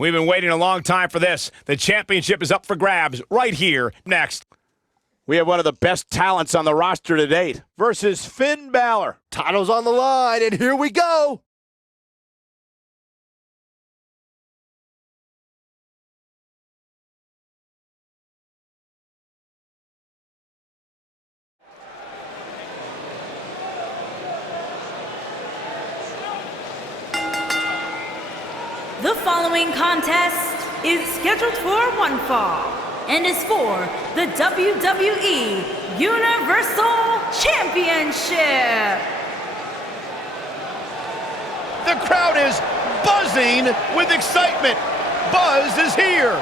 We've been waiting a long time for this. The championship is up for grabs right here next. We have one of the best talents on the roster to date versus Finn Balor. Title's on the line, and here we go. The following contest is scheduled for one fall and is for the WWE Universal Championship. The crowd is buzzing with excitement. Buzz is here.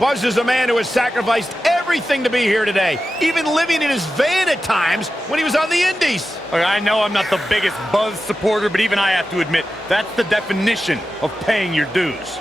Buzz is a man who has sacrificed everything to be here today, even living in his van at times when he was on the Indies. Look, I know I'm not the biggest Buzz supporter, but even I have to admit, that's the definition of paying your dues.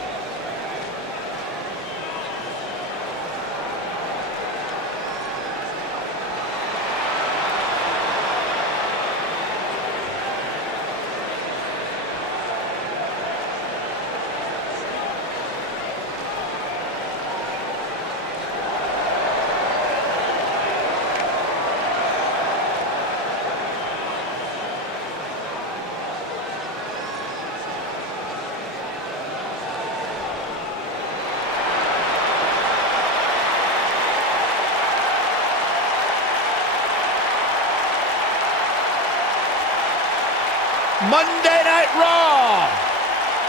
Monday Night Raw.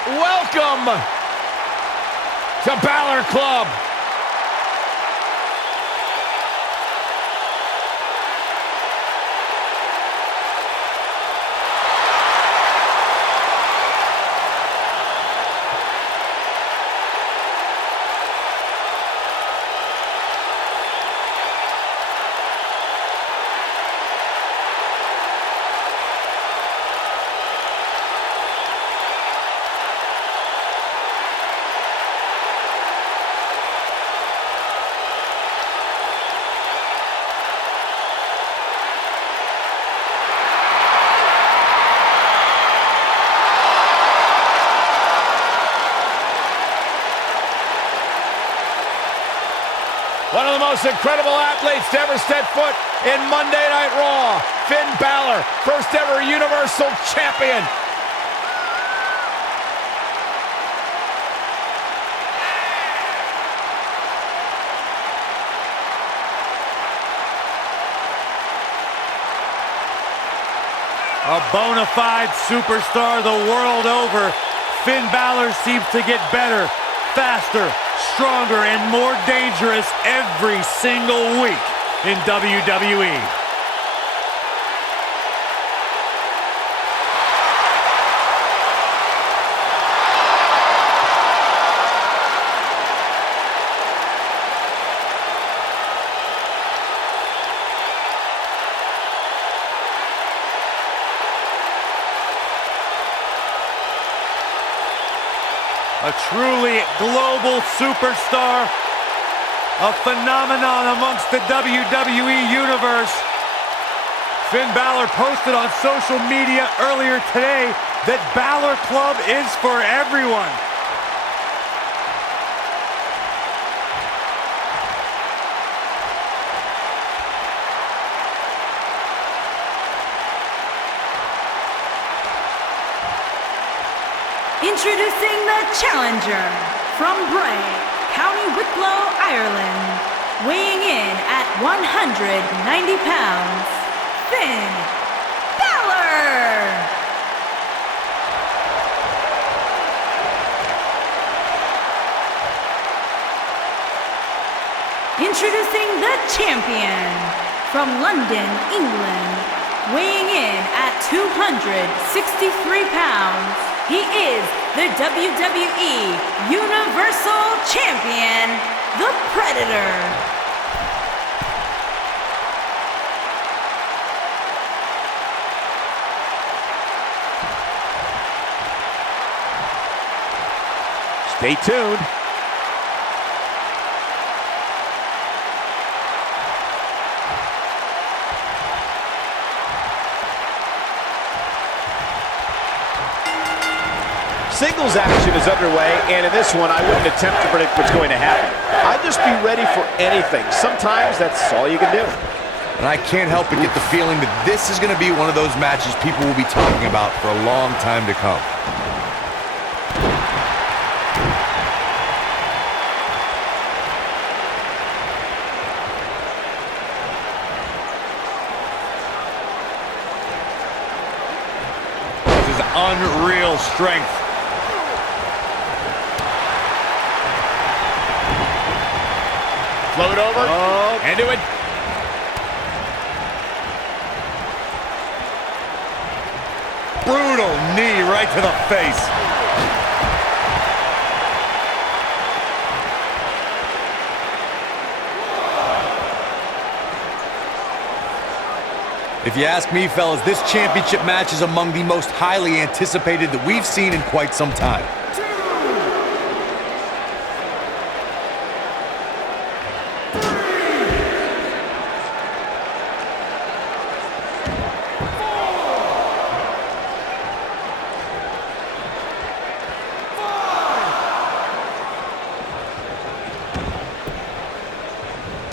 Welcome to Balor Club. One of the most incredible athletes to ever step foot in Monday Night Raw, Finn Balor, first ever Universal Champion. A bona fide superstar the world over, Finn Balor seems to get better, faster, stronger, and more dangerous every single week in WWE. A truly global superstar, a phenomenon amongst the WWE Universe. Finn Balor posted on social media earlier today that Balor Club is for everyone. Introducing the challenger from Bray, County Wicklow, Ireland, weighing in at 190 pounds, Finn Balor! Introducing the champion from London, England, weighing in at 263 pounds, he is the WWE Universal Champion, the Predator. Stay tuned. Singles action is underway, and in this one, I wouldn't attempt to predict what's going to happen. I'd just be ready for anything. Sometimes that's all you can do. And I can't help but get the feeling that this is going to be one of those matches people will be talking about for a long time to come. This is unreal strength. Float over, into it. Brutal knee right to the face. If you ask me, fellas, this championship match is among the most highly anticipated that we've seen in quite some time.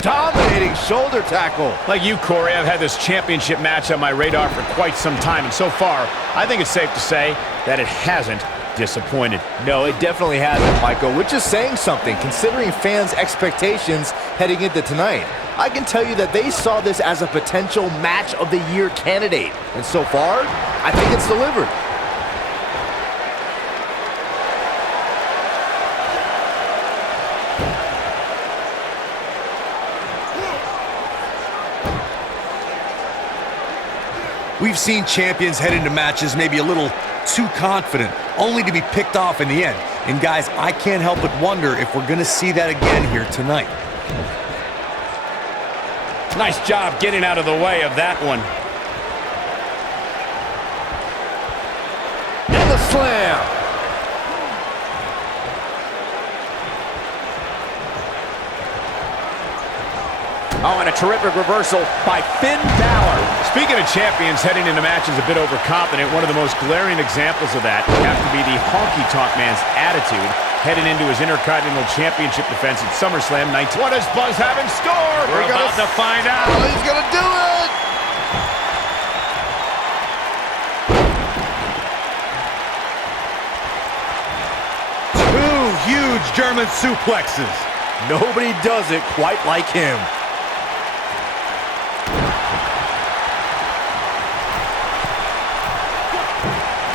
Dominating shoulder tackle. Like you, Corey, I've had this championship match on my radar for quite some time, and so far, I think it's safe to say that it hasn't disappointed. No, it definitely hasn't, Michael, which is saying something, considering fans' expectations heading into tonight. I can tell you that they saw this as a potential match of the year candidate, and so far, I think it's delivered. We've seen champions head into matches maybe a little too confident, only to be picked off in the end. And guys, I can't help but wonder if we're going to see that again here tonight. Nice job getting out of the way of that one. And the slam. Oh, and a terrific reversal by Finn Balor. Speaking of champions heading into matches a bit overconfident, one of the most glaring examples of that would have to be the honky-tonk man's attitude heading into his Intercontinental Championship defense at SummerSlam 19. What does Buzz have in store? We're about to find out. Oh, he's going to do it! Two huge German suplexes. Nobody does it quite like him.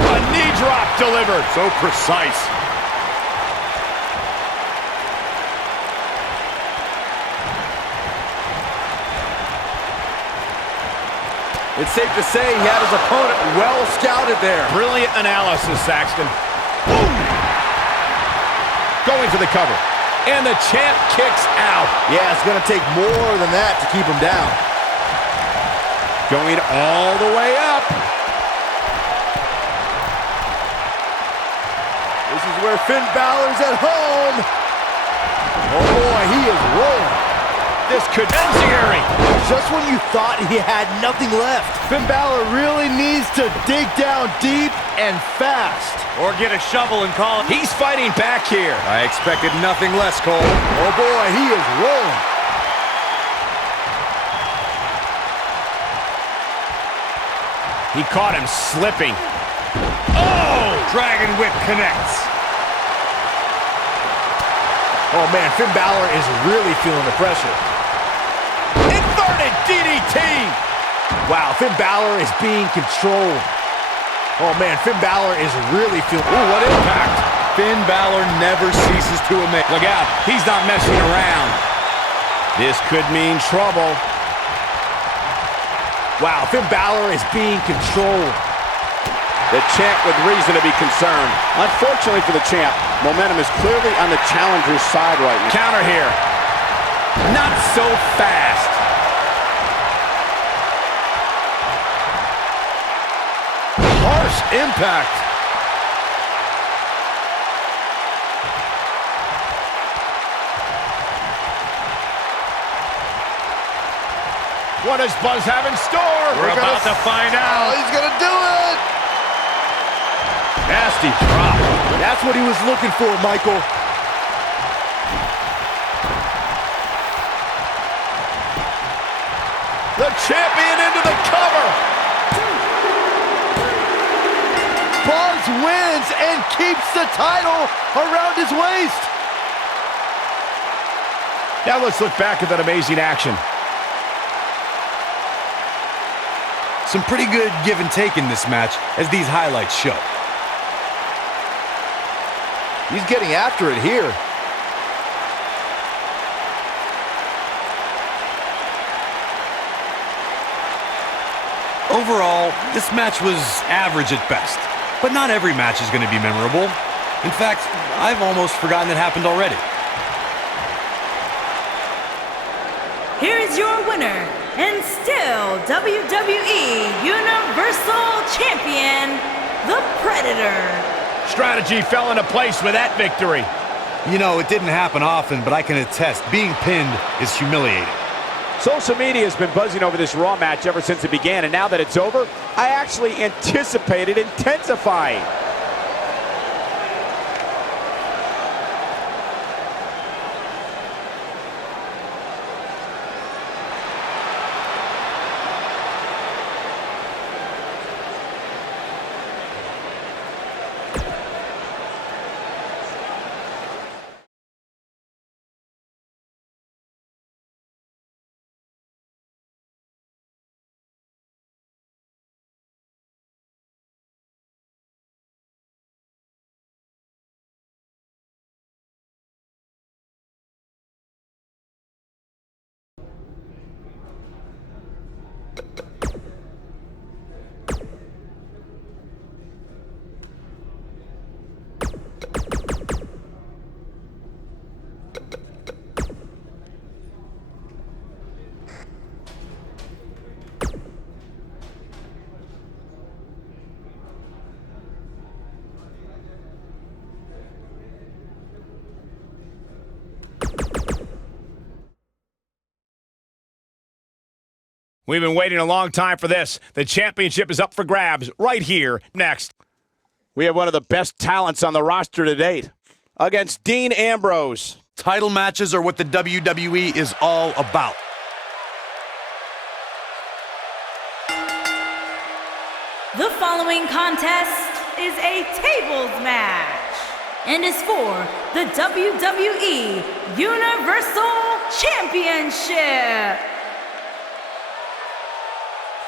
A knee drop delivered. So precise. It's safe to say he had his opponent well scouted there. Brilliant analysis, Saxton. Boom! Going for the cover. And the champ kicks out. Yeah, it's going to take more than that to keep him down. Going all the way up. This is where Finn Balor's at home. Oh boy, he is rolling. This could Enziguri. Just when you thought he had nothing left, Finn Balor really needs to dig down deep and fast. Or get a shovel and call it. He's fighting back here. I expected nothing less, Cole. Oh boy, he is rolling. He caught him slipping. Oh! Dragon Whip connects. Oh man, Finn Balor is really feeling the pressure. Inverted DDT. Wow, Finn Balor is being controlled. Oh man, Finn Balor is really feeling. Ooh, what impact. Finn Balor never ceases to amaze. Look out, he's not messing around. This could mean trouble. Wow, Finn Balor is being controlled. The champ with reason to be concerned. Unfortunately for the champ, momentum is clearly on the challenger's side right now. Counter here. Not so fast. Harsh impact. What does Buzz have in store? We're about to find Oh, out. he's gonna do it! Nasty drop. That's what he was looking for, Michael. The champion into the cover. Buzz wins and keeps the title around his waist. Now let's look back at that amazing action. Some pretty good give and take in this match, as these highlights show. He's getting after it here. Overall, this match was average at best, but not every match is going to be memorable. In fact, I've almost forgotten it happened already. Here is your winner, and still WWE Universal Champion, the Predator. Strategy fell into place with that victory. You know, it didn't happen often, but I can attest, being pinned is humiliating. Social media has been buzzing over this Raw match ever since it began, and now that it's over, I actually anticipate it intensifying. We've been waiting a long time for this. The championship is up for grabs right here, next. We have one of the best talents on the roster to date against Dean Ambrose. Title matches are what the WWE is all about. The following contest is a tables match and is for the WWE Universal Championship.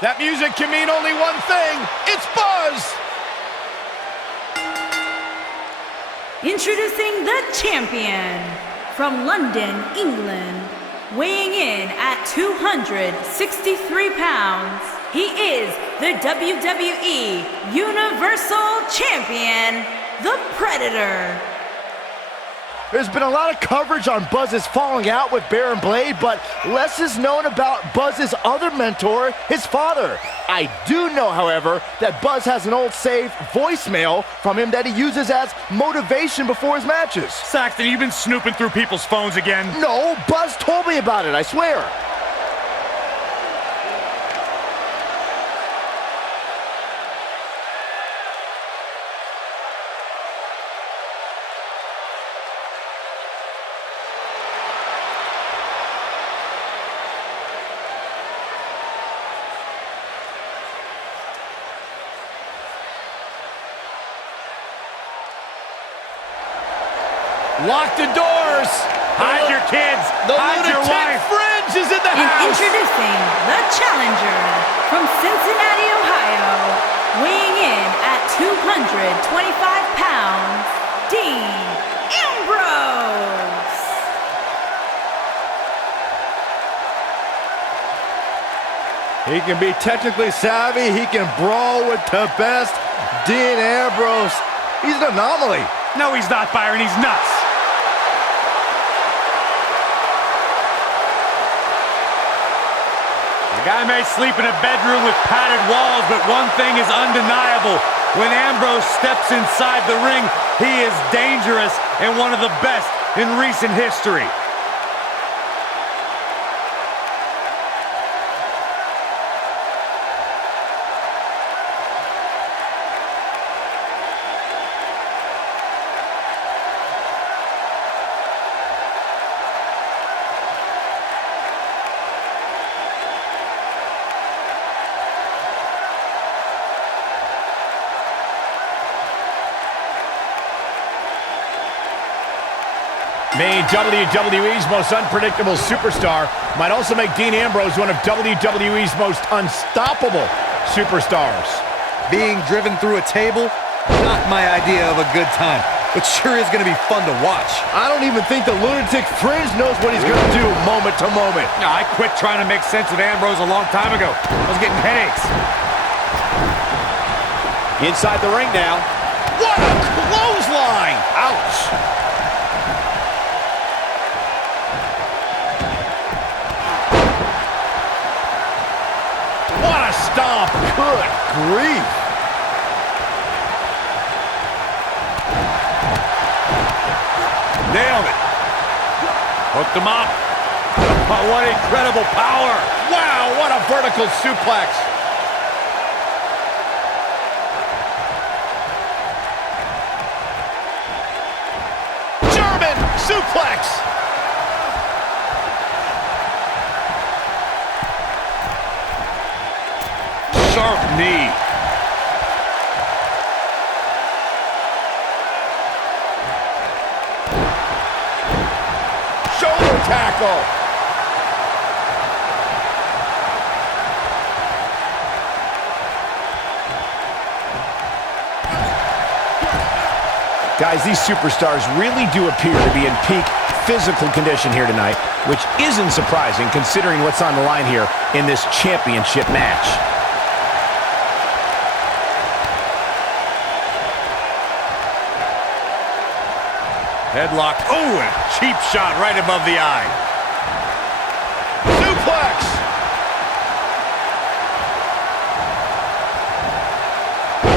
That music can mean only one thing. It's Buzz! Introducing the champion from London, England, weighing in at 263 pounds. He is the WWE Universal Champion, the Predator. There's been a lot of coverage on Buzz's falling out with Baron Blade, but less is known about Buzz's other mentor, his father. I do know, however, that Buzz has an old save voicemail from him that he uses as motivation before his matches. Saxton, you've been snooping through people's phones again. No, Buzz told me about it, I swear. Lock the doors! Hide your kids! The Hide your lunatic wife! fringe is in the And house! introducing the challenger from Cincinnati, Ohio, weighing in at 225 pounds, Dean Ambrose. He can be technically savvy, he can brawl with the best. Dean Ambrose, he's an anomaly. No, he's not, Byron. He's nuts. The guy may sleep in a bedroom with padded walls, but one thing is undeniable. When Ambrose steps inside the ring, he is dangerous and one of the best in recent history. Being WWE's most unpredictable superstar might also make Dean Ambrose one of WWE's most unstoppable superstars. Being driven through a table, not my idea of a good time, but sure is going to be fun to watch. I don't even think the Lunatic Fringe knows what he's going to do moment to moment. No, I quit trying to make sense of Ambrose a long time ago. I was getting headaches. Inside the ring now. What a clothesline! Ouch. What a stomp! Good grief. Nailed it. Hooked him up. Oh, what incredible power. Wow, what a vertical suplex! German suplex! Sharp knee. Shoulder tackle! Guys, these superstars really do appear to be in peak physical condition here tonight, which isn't surprising considering what's on the line here in this championship match. Headlock. Oh, and a cheap shot right above the eye. Suplex!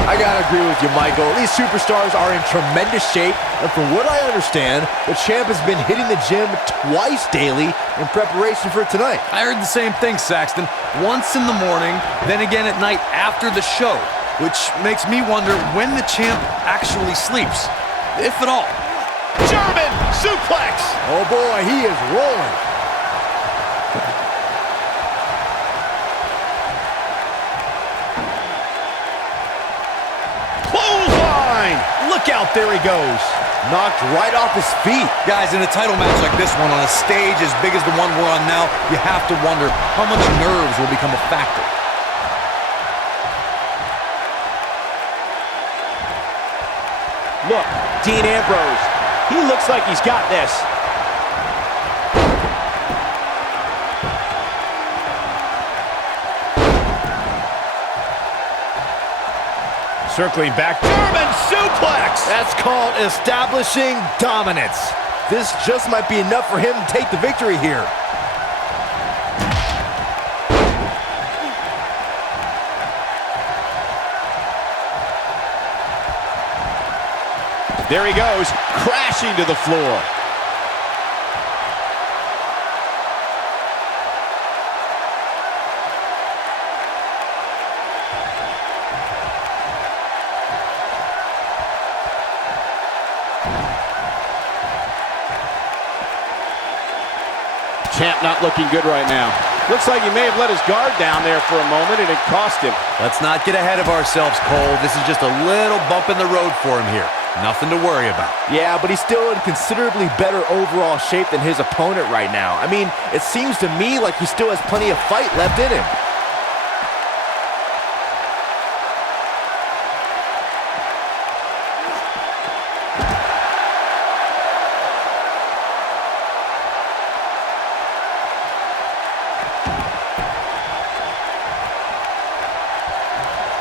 I gotta agree with you, Michael. These superstars are in tremendous shape, and from what I understand, the champ has been hitting the gym twice daily in preparation for tonight. I heard the same thing, Saxton. Once in the morning, then again at night after the show, which makes me wonder when the champ actually sleeps, if at all. German suplex! Oh boy, he is rolling. Clothesline! Look out, there he goes. Knocked right off his feet. Guys, in a title match like this one, on a stage as big as the one we're on now, you have to wonder how much nerves will become a factor. Look, Dean Ambrose. He looks like he's got this. Circling back. German suplex! That's called establishing dominance. This just might be enough for him to take the victory here. There he goes, crashing to the floor. Champ not looking good right now. Looks like he may have let his guard down there for a moment, and it cost him. Let's not get ahead of ourselves, Cole. This is just a little bump in the road for him here. Nothing to worry about. Yeah, but he's still in considerably better overall shape than his opponent right now. I mean, it seems to me like he still has plenty of fight left in him.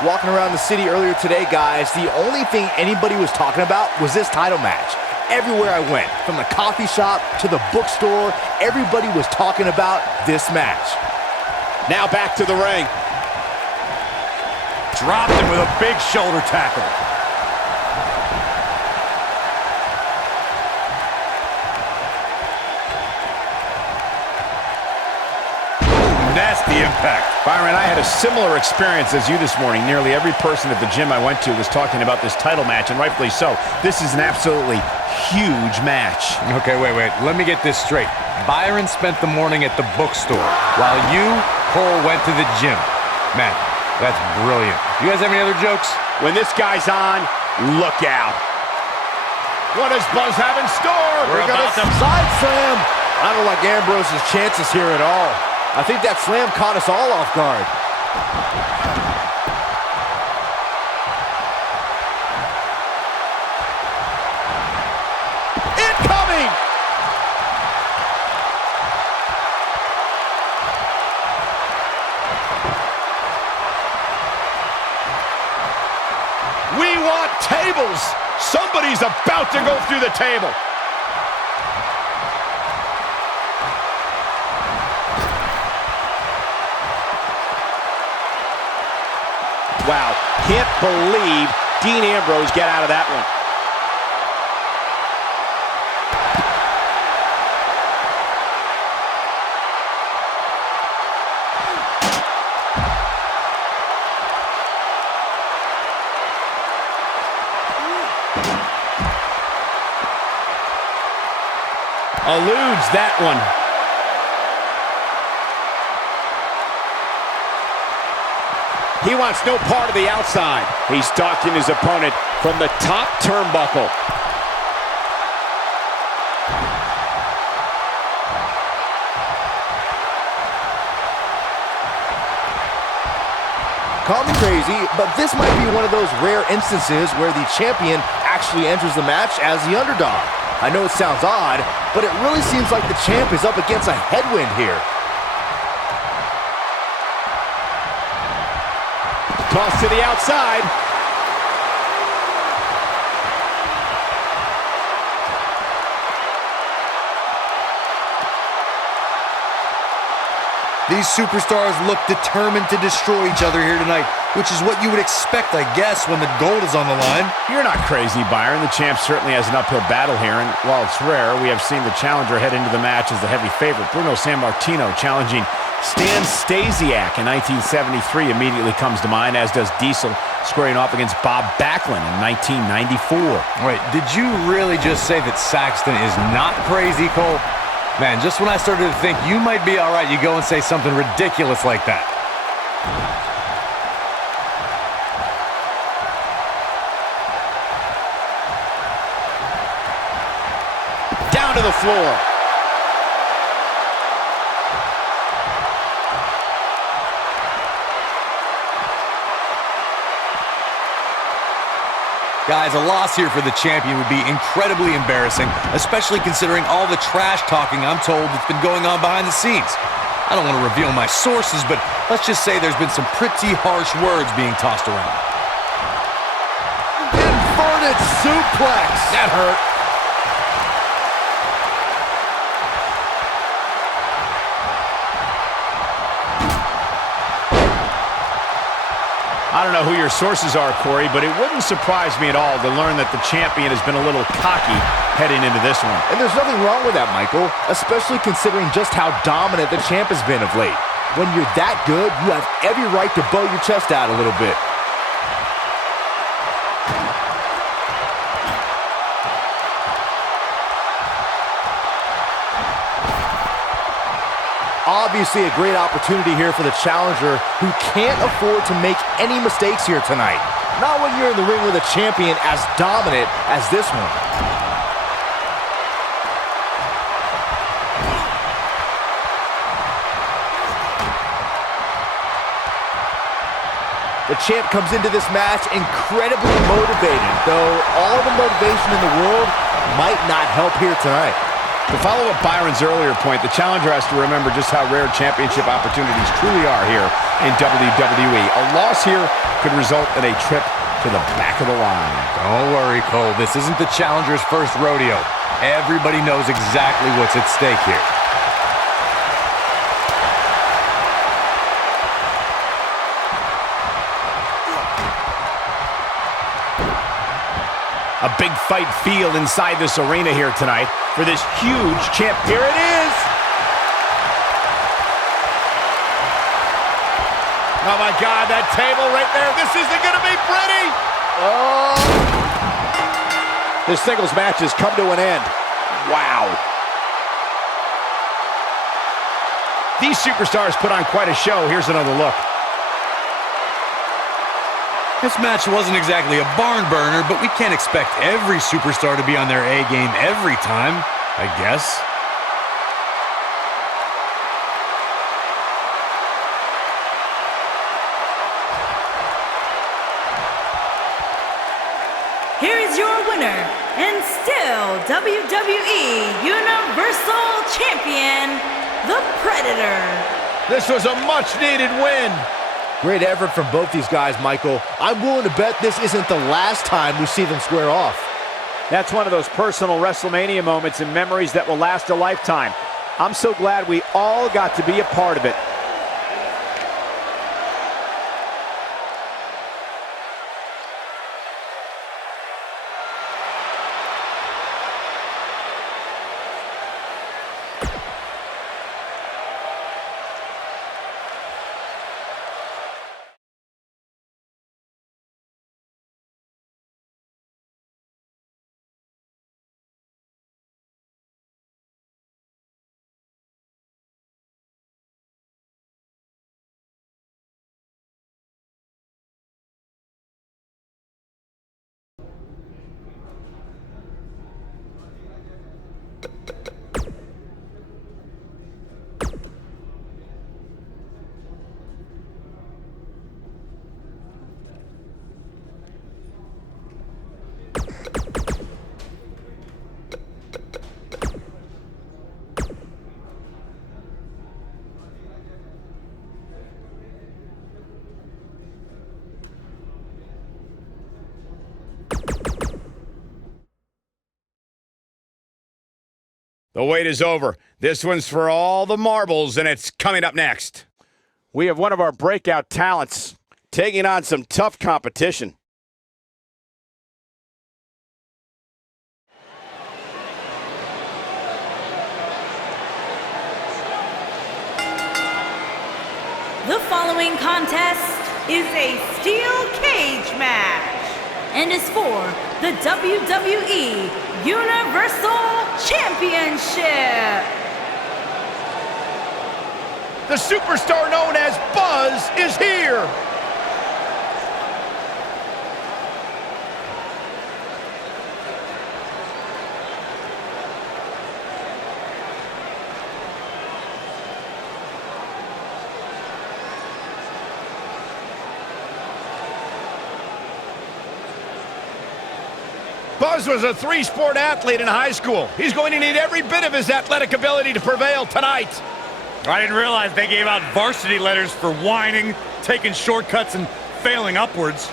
Walking around the city earlier today, guys, the only thing anybody was talking about was this title match. Everywhere I went, from the coffee shop to the bookstore, everybody was talking about this match. Now back to the ring. Dropped him with a big shoulder tackle. Nasty impact. Byron, I had a similar experience as you this morning. Nearly every person at the gym I went to was talking about this title match, and rightfully so. This is an absolutely huge match. Okay, wait. Let me get this straight. Byron spent the morning at the bookstore, while you, Cole, went to the gym. Man, that's brilliant. You guys have any other jokes? When this guy's on, look out. What does Buzz have in store? We're about to side slam. I don't like Ambrose's chances here at all. I think that slam caught us all off guard. Incoming! We want tables. Somebody's about to go through the table. Wow, can't believe Dean Ambrose got out of that one. Eludes that one. He wants no part of the outside. He's stalking his opponent from the top turnbuckle. Call me crazy, but this might be one of those rare instances where the champion actually enters the match as the underdog. I know it sounds odd, but it really seems like the champ is up against a headwind here. Toss to the outside. These superstars look determined to destroy each other here tonight, which is what you would expect, I guess, when the gold is on the line. You're not crazy, Byron. The champ certainly has an uphill battle here, and while it's rare, we have seen the challenger head into the match as the heavy favorite. Bruno Sammartino challenging Stan Stasiak in 1973 immediately comes to mind, as does Diesel squaring off against Bob Backlund in 1994. Wait, did you really just say that Saxton is not crazy, Cole? Man, just when I started to think you might be all right, you go and say something ridiculous like that. Down to the floor. Guys, a loss here for the champion would be incredibly embarrassing, especially considering all the trash talking I'm told that's been going on behind the scenes. I don't want to reveal my sources, but let's just say there's been some pretty harsh words being tossed around. Inverted suplex. That hurt. I don't know who your sources are, Corey, but it wouldn't surprise me at all to learn that the champion has been a little cocky heading into this one. And there's nothing wrong with that, Michael, especially considering just how dominant the champ has been of late. When you're that good, you have every right to bow your chest out a little bit. Obviously a great opportunity here for the challenger, who can't afford to make any mistakes here tonight. Not when you're in the ring with a champion as dominant as this one. The champ comes into this match incredibly motivated, though all the motivation in the world might not help here tonight. To follow up Byron's earlier point, the challenger has to remember just how rare championship opportunities truly are here in WWE. A loss here could result in a trip to the back of the line. Don't worry, Cole. This isn't the challenger's first rodeo. Everybody knows exactly what's at stake here. A big fight feel inside this arena here tonight for this huge champ. Here it is! Oh my God, that table right there. This isn't gonna be pretty! Oh! This singles match has come to an end. Wow. These superstars put on quite a show. Here's another look. This match wasn't exactly a barn burner, but we can't expect every superstar to be on their A game every time, I guess. Here is your winner, and still WWE Universal Champion, The Predator. This was a much-needed win. Great effort from both these guys, Michael. I'm willing to bet this isn't the last time we see them square off. That's one of those personal WrestleMania moments and memories that will last a lifetime. I'm so glad we all got to be a part of it. The wait is over. This one's for all the marbles, and it's coming up next. We have one of our breakout talents taking on some tough competition. The following contest is a steel cage match and is for the WWE Universal Championship. The superstar known as Buzz is here. Buzz was a three-sport athlete in high school. He's going to need every bit of his athletic ability to prevail tonight. I didn't realize they gave out varsity letters for whining, taking shortcuts, and failing upwards.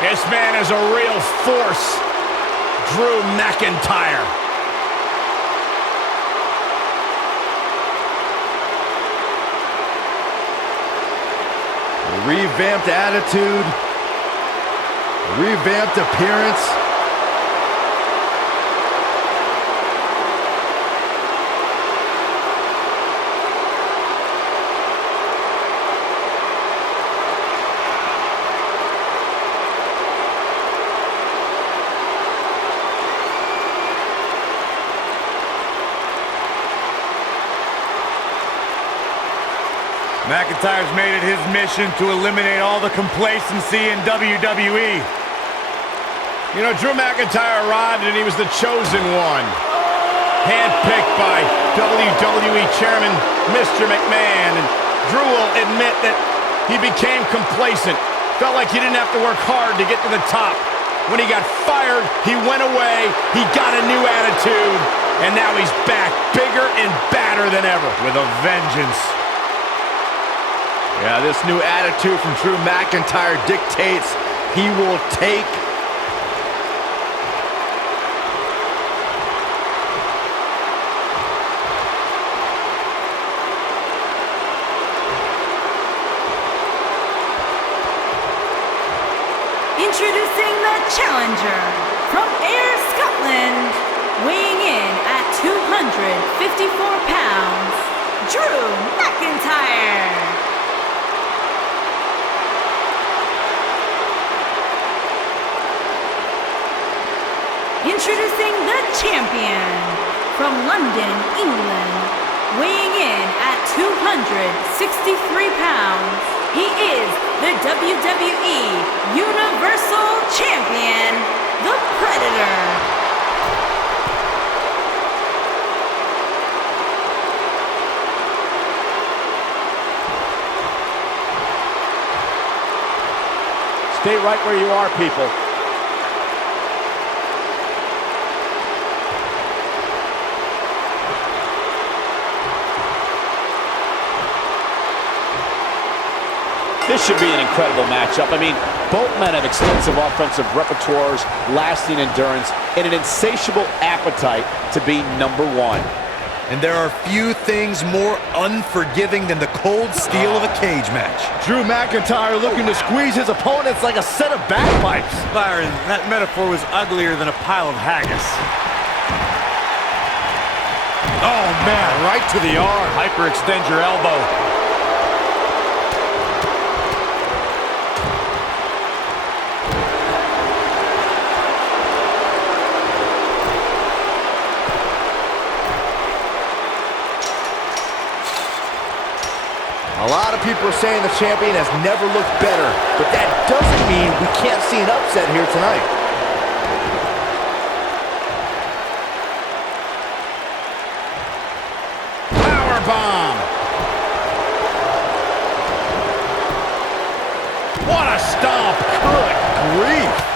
This man is a real force, Drew McIntyre. Revamped attitude, revamped appearance. McIntyre's made it his mission to eliminate all the complacency in WWE. You know, Drew McIntyre arrived and he was the chosen one. Handpicked by WWE Chairman Mr. McMahon. And Drew will admit that he became complacent. Felt like he didn't have to work hard to get to the top. When he got fired, he went away, he got a new attitude, and now he's back, bigger and badder than ever. With a vengeance. Yeah, this new attitude from Drew McIntyre dictates he will take. Introducing the challenger from Ayr, Scotland, weighing in at 254 pounds, Drew McIntyre. Introducing the champion from London, England, weighing in at 263 pounds, he is the WWE Universal Champion, the Predator. Stay right where you are, people. This should be an incredible matchup. I mean, both men have extensive offensive repertoires, lasting endurance, and an insatiable appetite to be number one. And there are few things more unforgiving than the cold steel of a cage match. Drew McIntyre looking to squeeze his opponents like a set of bagpipes. Byron, that metaphor was uglier than a pile of haggis. Oh, man, right to the arm. Hyperextend your elbow. A lot of people are saying the champion has never looked better, but that doesn't mean we can't see an upset here tonight. Powerbomb. What a stomp. Good grief.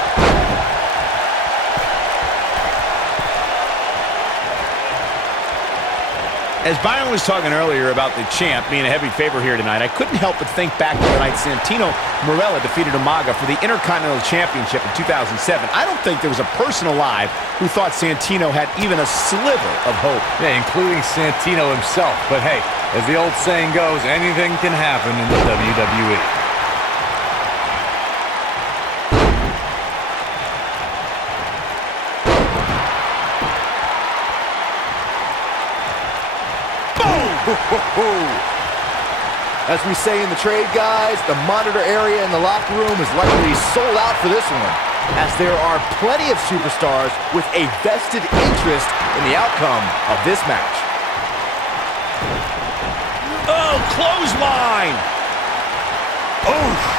As Byron was talking earlier about the champ being a heavy favorite here tonight, I couldn't help but think back to the night Santino Marella defeated Umaga for the Intercontinental Championship in 2007. I don't think there was a person alive who thought Santino had even a sliver of hope. Yeah, including Santino himself. But hey, as the old saying goes, anything can happen in the WWE. As we say in the trade, guys, the monitor area in the locker room is likely sold out for this one, as there are plenty of superstars with a vested interest in the outcome of this match. Oh, clothesline! Oof!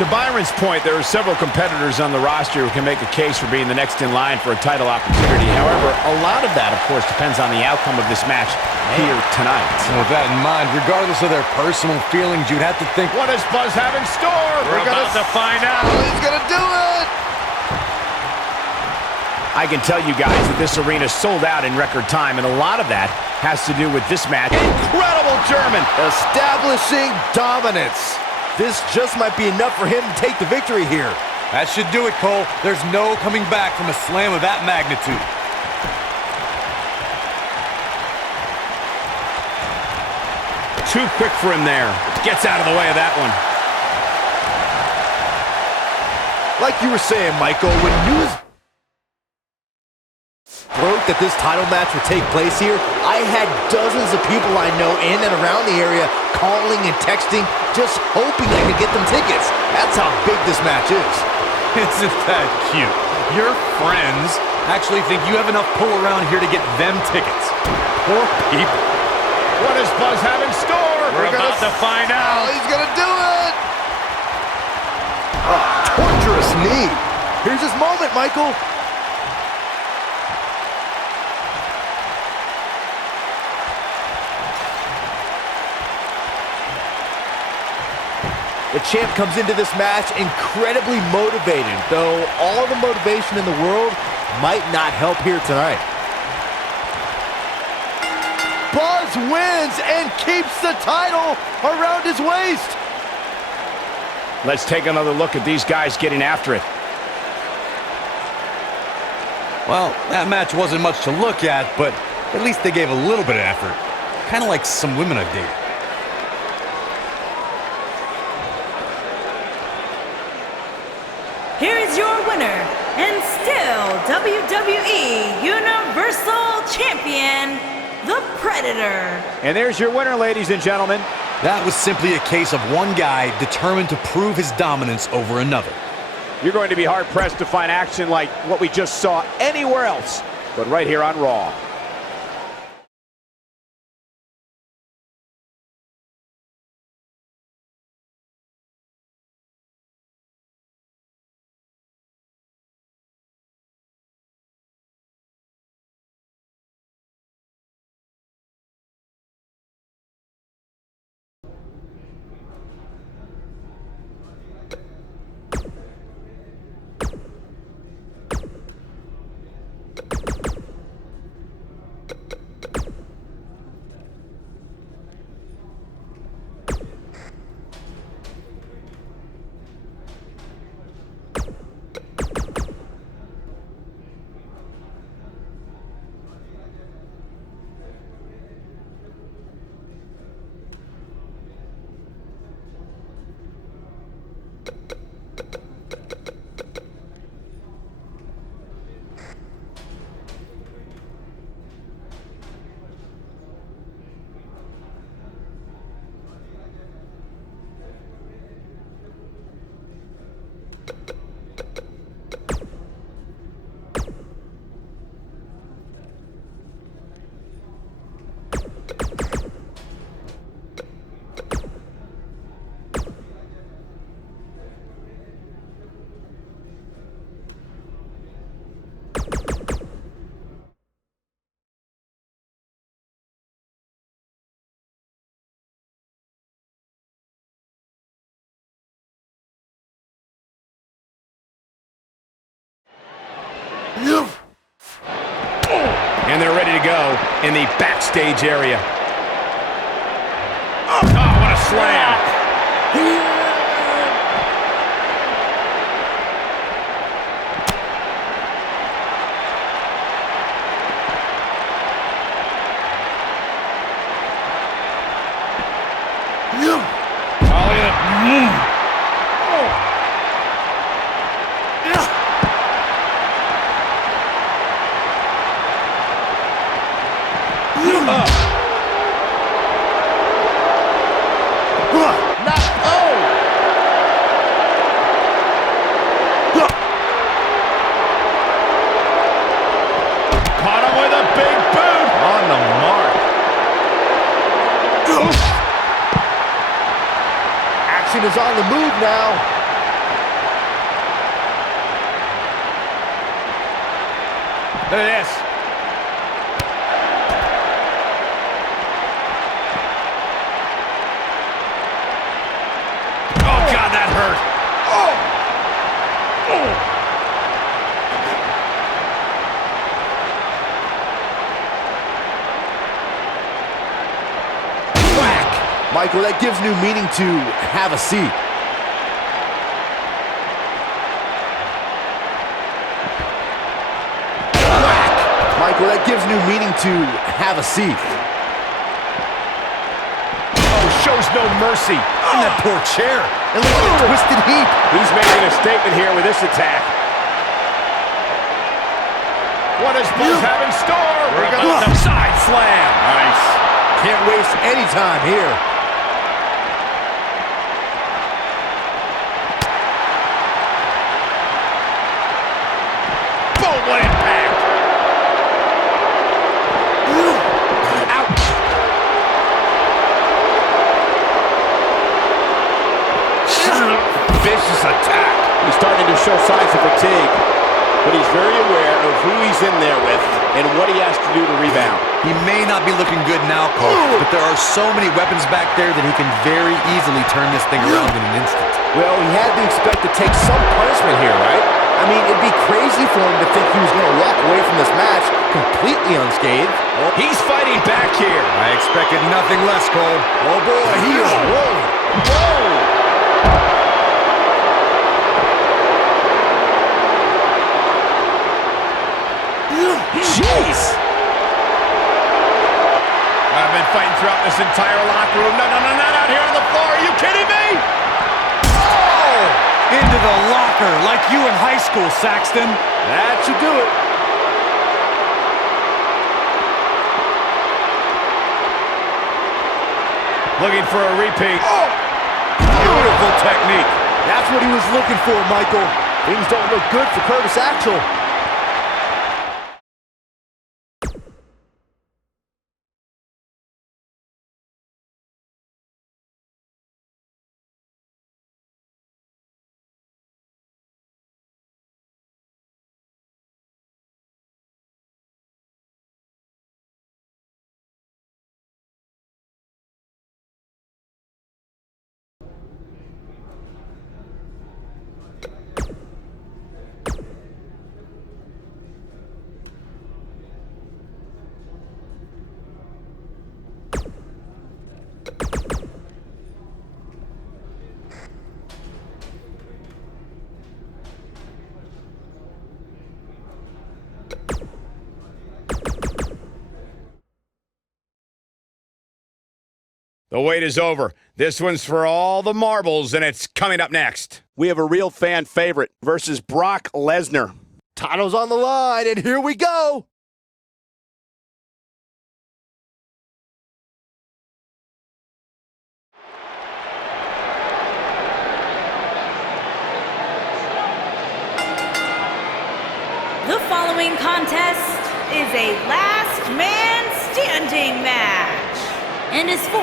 To Byron's point, there are several competitors on the roster who can make a case for being the next in line for a title opportunity. However, a lot of that, of course, depends on the outcome of this match here tonight. And with that in mind, regardless of their personal feelings, you'd have to think, What does Buzz have in store? We're about to find out. He's gonna do it! I can tell you guys that this arena sold out in record time, and a lot of that has to do with this match. Incredible German! Establishing dominance. This just might be enough for him to take the victory here. that should do it, Cole. There's no coming back from a slam of that magnitude. Too quick for him there. Gets out of the way of that one. Like you were saying, Michael, when news broke that this title match would take place here, I had dozens of people I know in and around the area calling and texting, just hoping I could get them tickets. That's how big this match is. Isn't that cute? Your friends actually think you have enough pull around here to get them tickets. Poor people. What does Buzz have in store? We're about to find out. Oh, he's gonna do it! Torturous knee. Here's his moment, Michael. The champ comes into this match incredibly motivated, though all the motivation in the world might not help here tonight. Buzz wins and keeps the title around his waist. Let's take another look at these guys getting after it. Well, that match wasn't much to look at, but at least they gave a little bit of effort. Kind of like some women I've dated. Here is your winner, and still WWE Universal Champion, The Predator. And there's your winner, ladies and gentlemen. That was simply a case of one guy determined to prove his dominance over another. You're going to be hard-pressed to find action like what we just saw anywhere else, but right here on Raw. And they're ready to go in the backstage area. Oh, what a slam. Is on the move now. Look at this. Oh, God, that hurt. Oh. Whack! Michael, that gives new meaning to have a seat. Whack! Michael, that gives new meaning to have a seat. Oh, shows no mercy. Oh, that poor chair. It looks like a twisted heap. He's making a statement here with this attack. What does Buzz have in store? We're going to side slam. Nice. Can't waste any time here. Boom, what impact. Ouch. Vicious attack. He's starting to show signs of fatigue, but he's very aware of who he's in there with. and what he has to do to rebound. He may not be looking good now, Cole, but there are so many weapons back there that he can very easily turn this thing around in an instant. Well, he had to expect to take some punishment here, right? I mean, it'd be crazy for him to think he was going to walk away from this match completely unscathed. Well, he's fighting back here. I expected nothing less, Cole. Oh, boy, he is rolling. Whoa! Jeez! I've been fighting throughout this entire locker room. No, not out here on the floor. Are you kidding me? Oh! Into the locker like you in high school, Saxton. That should do it. Looking for a repeat. Oh! Beautiful technique. That's what he was looking for, Michael. Things don't look good for Curtis Axel. The wait is over. This one's for all the marbles, and it's coming up next. We have a real fan favorite versus Brock Lesnar. Title's on the line, and here we go. The following contest is a last man standing match and is for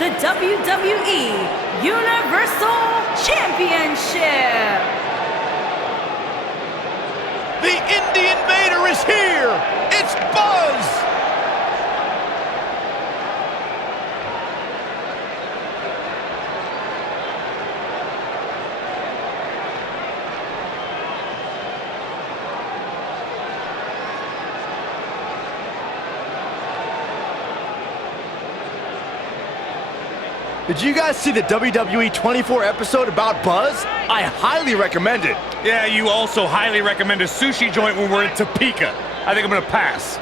the WWE Universal Championship. The Indie Invader is here! It's Buzz! Did you guys see the WWE 24 episode about Buzz? I highly recommend it. Yeah, you also highly recommend a sushi joint when we're in Topeka. I think I'm gonna pass.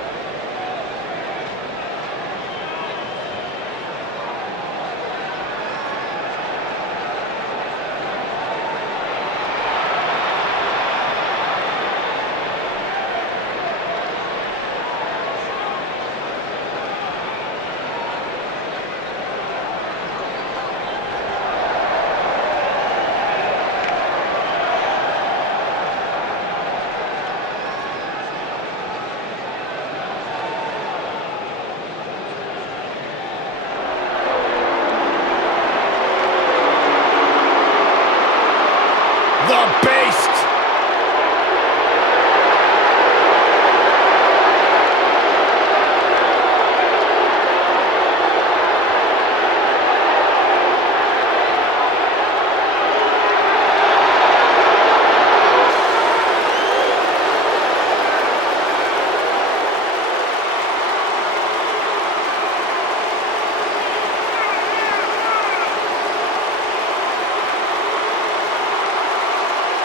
The Beast!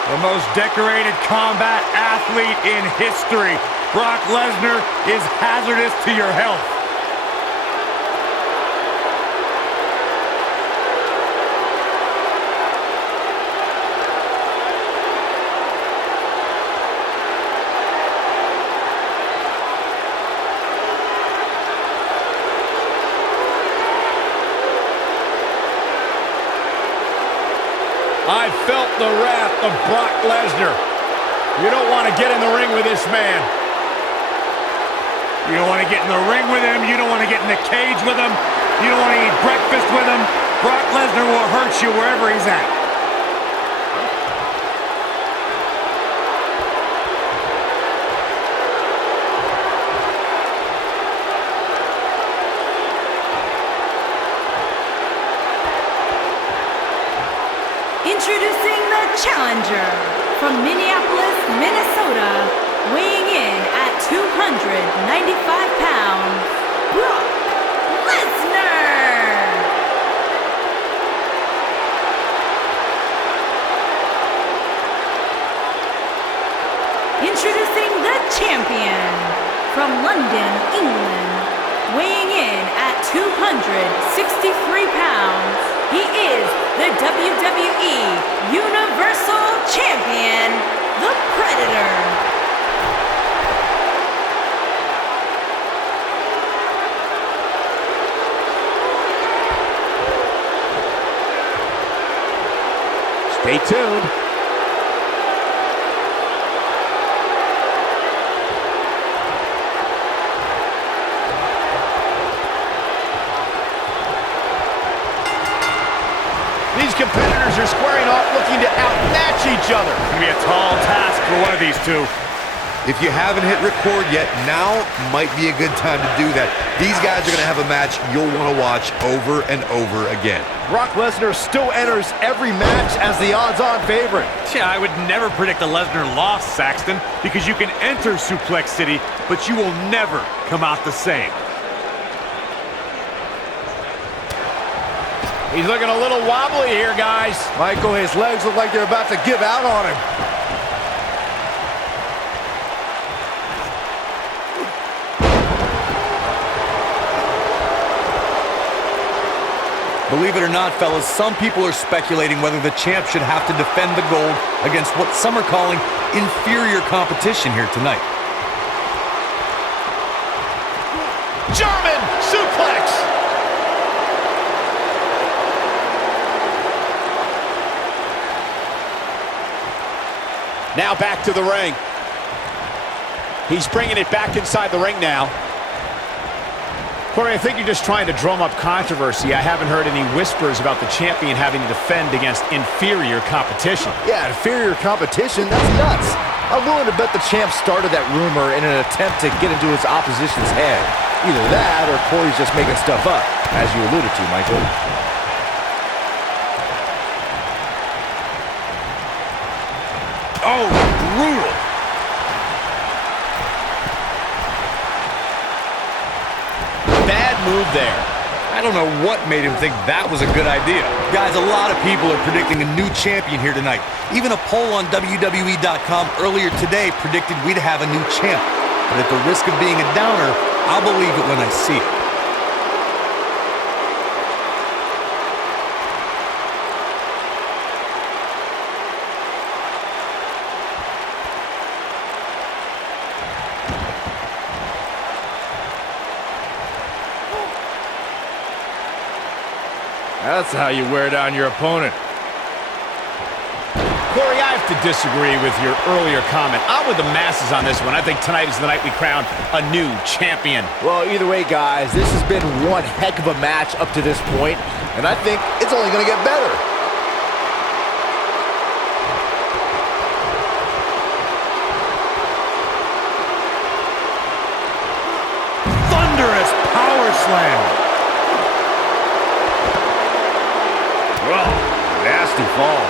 The most decorated combat athlete in history. Brock Lesnar is hazardous to your health. I felt the wrath of Brock Lesnar. You don't want to get in the ring with this man. You don't want to get in the ring with him. You don't want to get in the cage with him. You don't want to eat breakfast with him. Brock Lesnar will hurt you wherever he's at. Introducing the challenger from Minneapolis, Minnesota, weighing in at 295 pounds, Brock Lesnar. Introducing the champion from London, England, weighing in at 263 pounds, he is the WWE Universal Champion, the Predator. Stay tuned. These competitors are squaring off looking to outmatch each other. It's going to be a tall task for one of these two. If you haven't hit record yet, now might be a good time to do that. These guys are going to have a match you'll want to watch over and over again. Brock Lesnar still enters every match as the odds-on favorite. Yeah, I would never predict a Lesnar loss, Saxton, because you can enter Suplex City, but you will never come out the same. He's looking a little wobbly here, guys. Michael, his legs look like they're about to give out on him. Believe it or not, fellas, some people are speculating whether the champ should have to defend the gold against what some are calling inferior competition here tonight. German suplex. Now back to the ring. He's bringing it back inside the ring now. Corey, I think you're just trying to drum up controversy. I haven't heard any whispers about the champion having to defend against inferior competition. Yeah, inferior competition? That's nuts. I'm willing to bet the champ started that rumor in an attempt to get into his opposition's head. Either that or Corey's just making stuff up, as you alluded to, Michael. Oh, brutal. Bad move there. I don't know what made him think that was a good idea. Guys, a lot of people are predicting a new champion here tonight. Even a poll on WWE.com earlier today predicted we'd have a new champ. But at the risk of being a downer, I'll believe it when I see it. That's how you wear down your opponent. Corey, I have to disagree with your earlier comment. I'm with the masses on this one. I think tonight is the night we crown a new champion. Well, either way, guys, this has been one heck of a match up to this point, and I think it's only going to get better. Thunderous power slam. Whoa, nasty fall.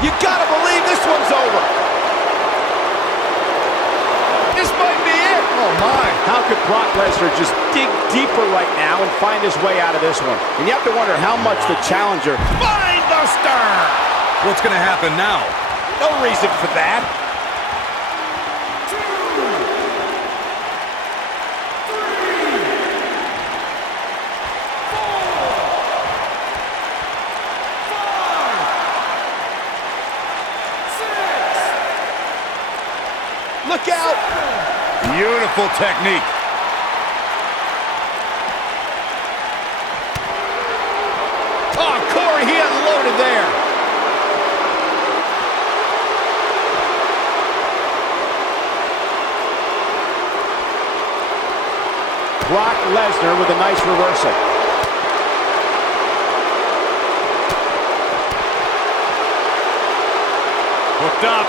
You gotta believe this one's over. This might be it. Oh, my. How could Brock Lesnar just dig deeper right now and find his way out of this one? And you have to wonder how much the challenger... Mindbuster! What's going to happen now? No reason for that. Look out! Beautiful technique. Oh, Corey, he unloaded there. Brock Lesnar with a nice reversal. Hooked up.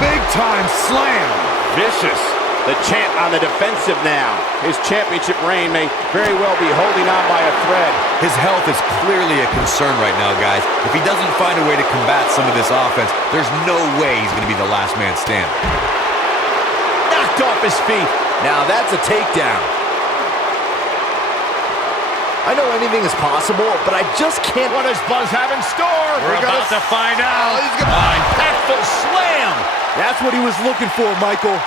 Big time slam. Vicious. The champ on the defensive now. His championship reign may very well be holding on by a thread. His health is clearly a concern right now, guys. If he doesn't find a way to combat some of this offense, there's no way he's going to be the last man standing. Knocked off his feet. Now that's a takedown. I know anything is possible, but I just can't. What does Buzz have in store? We're about to find out. He's gonna Impactful slam. That's what he was looking for, Michael.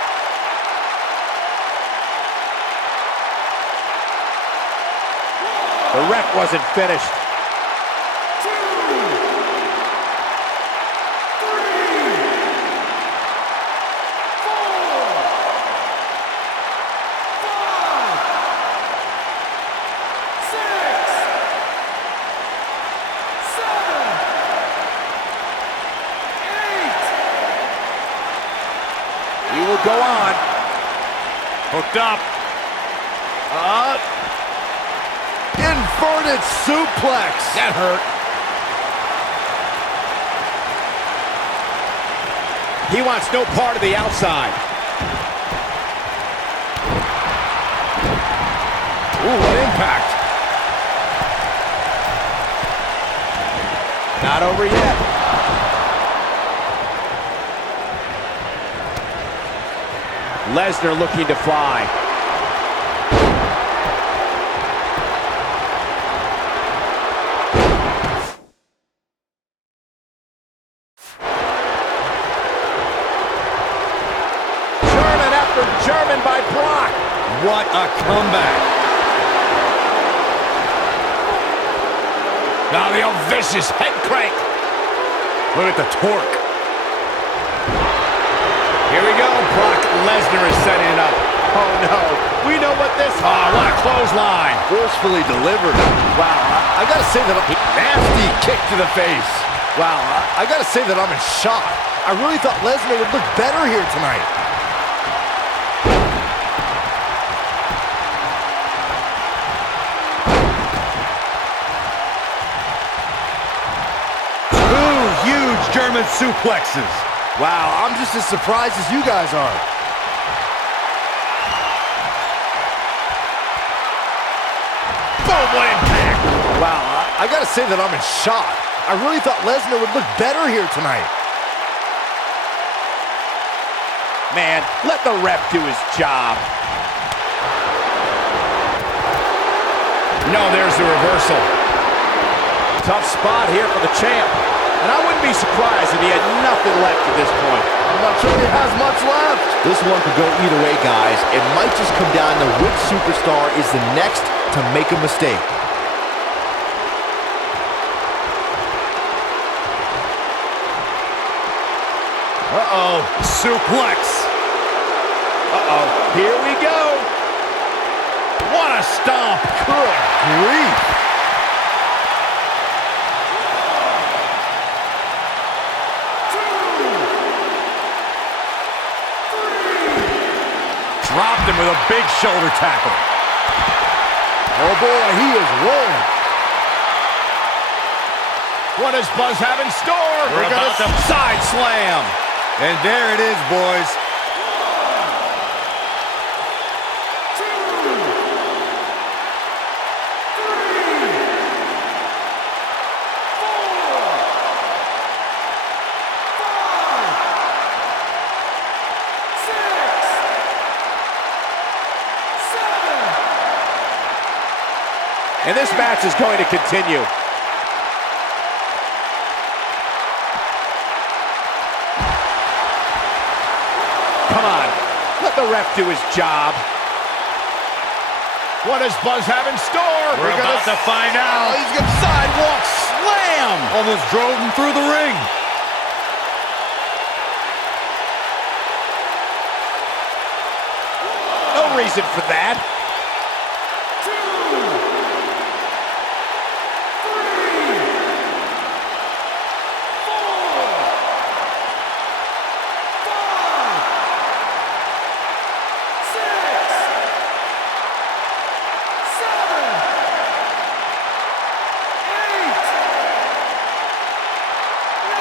The ref wasn't finished. 2, 3, 4, 5, 6, 7, 8. He will go on. Hooked up. Inverted suplex. That hurt. He wants no part of the outside. Ooh, what impact. Not over yet. Lesnar looking to fly. German by Brock. What a comeback. Now the old vicious head crank. Look at the torque. Here we go. Brock Lesnar is setting it up. Oh no, we know what this is. Oh, what a clothesline. Forcefully delivered. Wow, I gotta say that nasty kick to the face. Wow, I gotta say that I'm in shock. I really thought Lesnar would look better here tonight. Huge German suplexes. Wow, I'm just as surprised as you guys are. Boom, what impact. Wow, I gotta say that I'm in shock. I really thought Lesnar would look better here tonight. Man, let the ref do his job. No, there's the reversal. Tough spot here for the champ. And I wouldn't be surprised if he had nothing left at this point. I'm not sure he has much left. This one could go either way, guys. It might just come down to which superstar is the next to make a mistake. Uh-oh. Suplex. Uh-oh. Here we go. What a stomp. Good grief. Dropped him with a big shoulder tackle. Oh boy, he is rolling. What does Buzz have in store? We're about to side slam. And there it is, boys. 2, 3, 4, 5, 6, 7. And this match is going to continue. Come on, let the ref do his job. What does Buzz have in store? We're about to find out. He's got sidewalk slam. Almost drove him through the ring. No reason for that. 2, 3, 4, 5, 6, 7, 8, 9,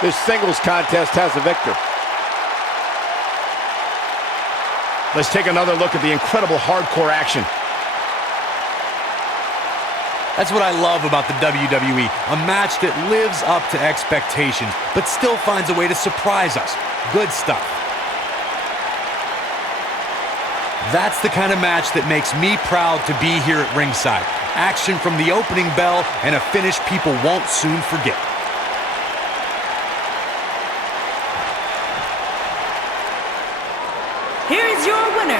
10. This singles contest has a victor. Let's take another look at the incredible hardcore action. That's what I love about the WWE, a match that lives up to expectations, but still finds a way to surprise us. Good stuff. That's the kind of match that makes me proud to be here at ringside. Action from the opening bell and a finish people won't soon forget. Here is your winner,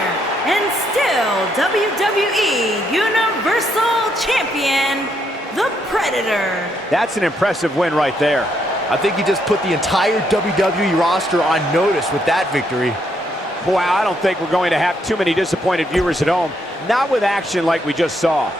and still WWE Universal Champion, The Predator. That's an impressive win right there. I think he just put the entire WWE roster on notice with that victory. Boy, I don't think we're going to have too many disappointed viewers at home. Not with action like we just saw.